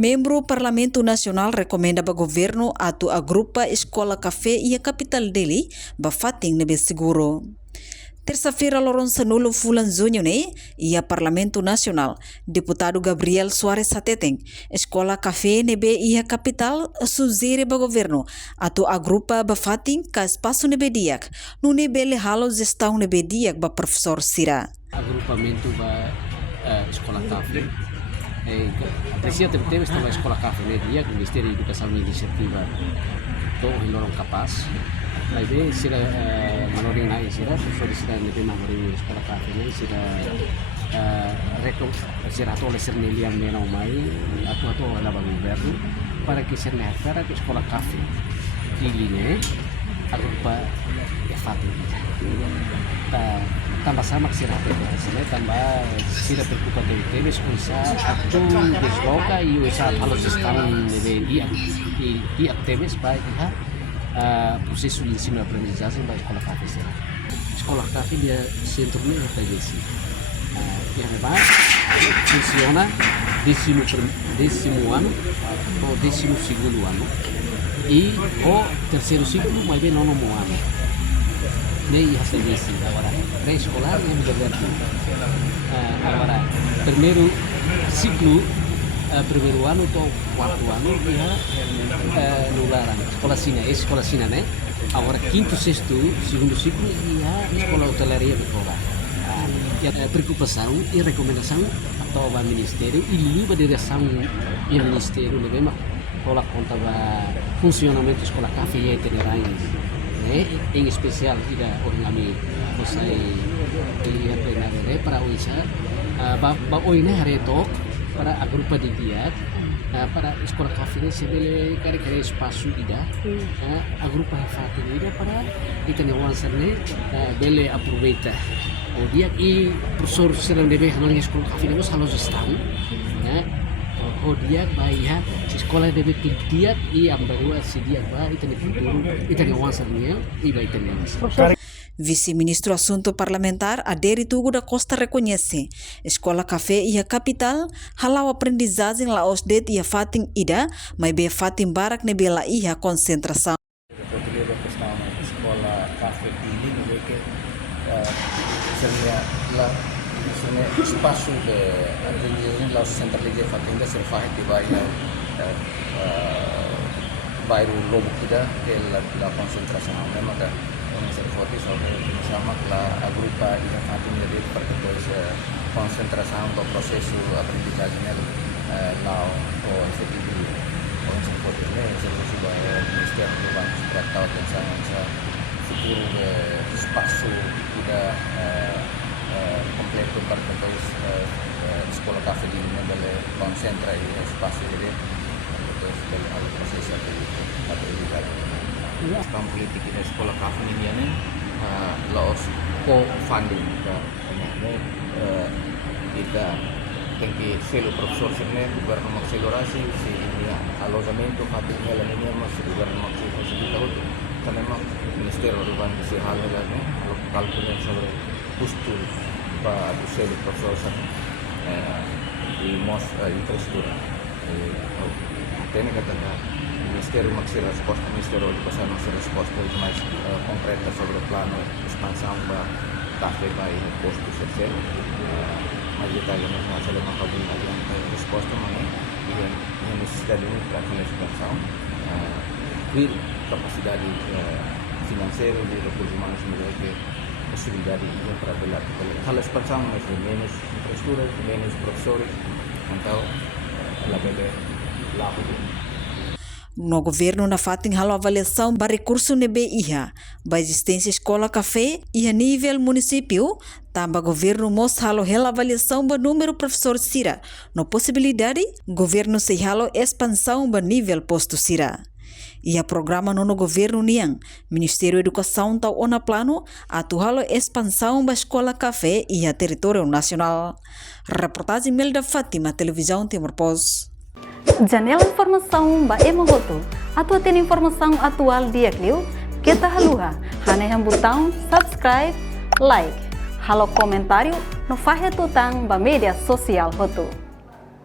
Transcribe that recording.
Membro Parlamento Nasional recomenda para governo atu agrupa escola café e a capital dele bafating nebe seguro. Terça-feira, Loronça Nulo Fulan Junho, e a Parlamento Nacional, deputado Gabriel Soares Sateteng, escola café nebe e a capital suzere para governo atu agrupa bafating ka espaço nebe diak, no nebe le halo gestão nebe diak ba professor Sira. Agrupamento ba escola café. Presidente teve estava a escola café né dia com o Ministério da Educação e Iniciativa todo em Lorong Capaz. Mas bem será manoring naik será solicita nebe manoring escola café né será to leser neliang menau mai atau ala ba governo para que se para que escola café diline agrupa ya fatu. Tambah sama sira sila tambah sira preocupa de teves coisa atum desloca e esa halos estão dia teves vai processo de ensino aprendizagem vai escola café sira escola café dia centro ne TGC yang vai funciona décimo ano ou 12º ano e o terceiro ciclo vai bem nono ano. Nem hasil desse agora pré-escolar e governo agora primeiro ciclo primeiro ano atau quarto ano ya escola sina né agora quinto sexto segundo ciclo e escola hotelaria de Coba preocupação e recomendação atau ba ministério e liba direção e ministério leva pola conta ba funcionamento escola café e itinerários em especial ida orang kami usai lihat pengadere para uisa ba oine haretok para agrupa di dia para escola café sebele kare espaço ida agrupa fatin ida para itenewan serne bele aproveita o dia e professor serão debe halang escola café nós halos estão o dia bahia escola deve dia e ambaru esse dia vai itene futuro itene wansarnia e vai itene Vice-ministro Assunto Parlamentar Aderi Tugu da Costa reconhece escola café e a capital halau aprendizagem la osdet e a fatin ida mas be fatin barak ne bela e a concentração escola café ini que seria lá espaço de atendimento lá centralizado fatenda ser faz de bairro lobo kita que la concentração memang kan ser forte sama la agrupa e a fatina de para concentração do processo aprendizagem lá o efetivo o ser forte né ser possível ministério do banco para tal pensar futuro espaço kita completo para depois escola café di nelle concentra e espaço de depois pelo processo de aprendizagem politik di sekolah café ini laos co-funding kita tem selo professor serne governo mengakselerasi si alojamento fatihnya lainnya masih governo mengakselerasi karena memang Ministerio de Educación si hal lainnya kalkulasi sobre custo para o selo professor e infraestrutura tem que tentar Ministério Maxi resposta Ministério de Educação Maxi resposta mais concreta sobre o plano de expansão da café vai posto social mais detalhes mas ela não pode dar resposta mas a necessidade de para a expansão vir capacidade financeira de recursos humanos que possibilidade para belar kalau expansão mas menos infraestrutura menos professores então ela bebe lá no governo na fatin halo avaliação ba recurso nebe iha ba existência escola café e a nível município tamba governo mos halo hela avaliação ba número professor Sira no possibilidade governo se halo expansão ba nível posto Sira e a programa no governo niang Ministério da Educação tau ona plano atu halo expansão ba escola café e a território nacional. Reportagem Melda Fátima, Televisão Timor-Pos. Janela informação ba emogoto atau tem informação atual dia kliu kita haluha hane yang botão subscribe like halo comentário no fahe tutang ba media sosial hotu.